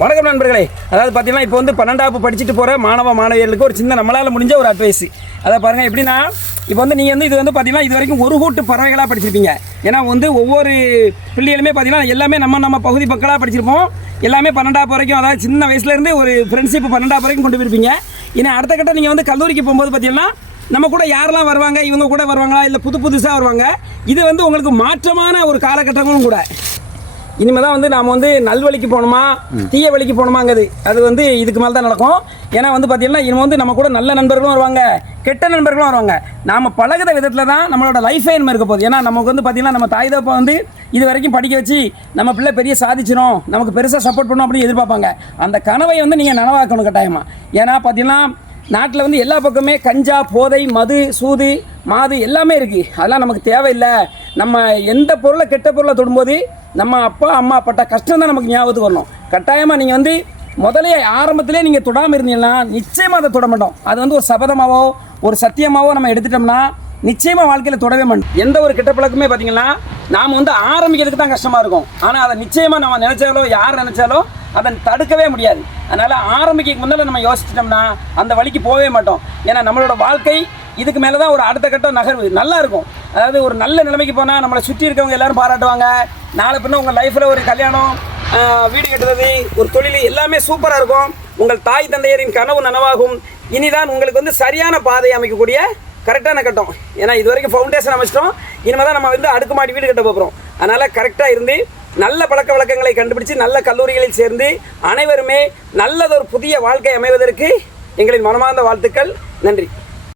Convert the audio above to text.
வணக்கம் நண்பர்களே. அதாவது பார்த்தீங்கன்னா இப்போ வந்து 12ஆம் படிச்சுட்டு போகிற மாணவ மாணவியர்களுக்கு ஒரு சின்ன நம்மளால் முடிஞ்ச ஒரு அட்வைஸ். அதை பாருங்கள். எப்படின்னா இப்போ வந்து நீங்கள் வந்து இது வந்து பார்த்தீங்கன்னா இது வரைக்கும் ஒரு கூட்டு பறவைகளாக படிச்சிருப்பீங்க. ஏன்னா வந்து ஒவ்வொரு பிள்ளைகளுமே பார்த்தீங்கன்னா எல்லாமே நம்ம பகுதி மக்களாக படிச்சிருப்போம். எல்லாமே 12ஆம் வரைக்கும், அதாவது சின்ன வயசுலேருந்து ஒரு ஃப்ரெண்ட்ஷிப் 12ஆம் வரைக்கும் கொண்டு போயிருப்பீங்க. இனி அடுத்த கட்டம் நீங்கள் வந்து கல்லூரிக்கு போகும்போது பார்த்தீங்கன்னா நம்ம கூட யாரெல்லாம் வருவாங்க, இவங்க கூட வருவாங்களா இல்லை புதுசாக வருவாங்க. இது வந்து உங்களுக்கு மாற்றமான ஒரு காலகட்டங்களும் கூட. இனிமேல் தான் வந்து நாம் வந்து நல்வழிக்கு போகணுமா தீய வழிக்கு போகணுமாங்கிறது அது வந்து இதுக்கு மேலே தான் நடக்கும். ஏன்னா வந்து பார்த்தீங்கன்னா இனிமேல் வந்து நம்ம கூட நல்ல நண்பர்களும் வருவாங்க, கெட்ட நண்பர்களும் வருவாங்க. நாம் பழகுற விதத்தில் தான் நம்மளோட லைஃபே இனிமேல் இருக்க போகுது. ஏன்னா நமக்கு வந்து பார்த்தீங்கன்னா நம்ம தாய் தப்பா வந்து இது வரைக்கும் படிக்க வச்சு நம்ம பிள்ளை பெரிய சாதிச்சிடும், நமக்கு பெருசாக சப்போர்ட் பண்ணணும் அப்படின்னு எதிர்பார்ப்பாங்க. அந்த கனவை வந்து நீங்கள் நனவாக்கணும் கட்டாயமாக. ஏன்னா பார்த்தீங்கன்னா நாட்டில் வந்து எல்லா பக்கமே கஞ்சா, போதை, மது, சூது, மாது எல்லாமே இருக்குது. அதெல்லாம் நமக்கு தேவையில்லை. நம்ம எந்த பொருளை கெட்ட பொருளை தொடும்போது நம்ம அப்பா அம்மா பட்ட கஷ்டம் தான் நமக்கு ஞாபகத்துக்கு வரணும். கட்டாயமாக நீங்கள் வந்து முதலே ஆரம்பத்திலே நீங்கள் தொடாமல் இருந்தீங்கன்னா நிச்சயமாக அதை தொட மாட்டோம். அது வந்து ஒரு சபதமாவோ ஒரு சத்தியமாவோ நம்ம எடுத்துட்டோம்னா நிச்சயமாக வாழ்க்கையில் தொடவே மாட்டோம். எந்த ஒரு கெட்ட பழக்கமே பார்த்தீங்கன்னா நாம் வந்து ஆரம்பிக்கிறதுக்கு தான் கஷ்டமாக இருக்கும். ஆனால் அதை நிச்சயமாக நம்ம நினச்சாலோ யார் நினச்சாலோ அதை தடுக்கவே முடியாது. அதனால் ஆரம்பிக்க முன்னால் நம்ம யோசிச்சிட்டோம்னா அந்த வழிக்கு போகவே மாட்டோம். ஏன்னா நம்மளோட வாழ்க்கை இதுக்கு மேலே தான் ஒரு அடுத்த கட்ட நகர்வு நல்லா இருக்கும். அதாவது ஒரு நல்ல நிலைமைக்கு போனால் நம்மளை சுற்றி இருக்கவங்க எல்லோரும் பாராட்டுவாங்க. நாளை பின்ன உங்கள் லைஃப்பில் ஒரு கல்யாணம், வீடு கட்டுறது, ஒரு தொழில் எல்லாமே சூப்பராக இருக்கும். உங்கள் தாய் தந்தையரின் கனவு நனவாகும். இனிதான் உங்களுக்கு வந்து சரியான பாதையை அமைக்கக்கூடிய கரெக்டான கட்டம். ஏன்னா இது வரைக்கும் ஃபவுண்டேஷன் அமைச்சிட்டோம். இனிமேல் தான் நம்ம வந்து அடுக்குமாடி வீடு கட்ட போகிறோம். அதனால் கரெக்டாக இருந்து நல்ல பழக்க வழக்கங்களை கண்டுபிடிச்சு நல்ல கல்லூரிகளில் சேர்ந்து அனைவருமே நல்லதொரு புதிய வாழ்க்கை அமைவதற்கு எங்களின் மனமார்ந்த வாழ்த்துக்கள். நன்றி.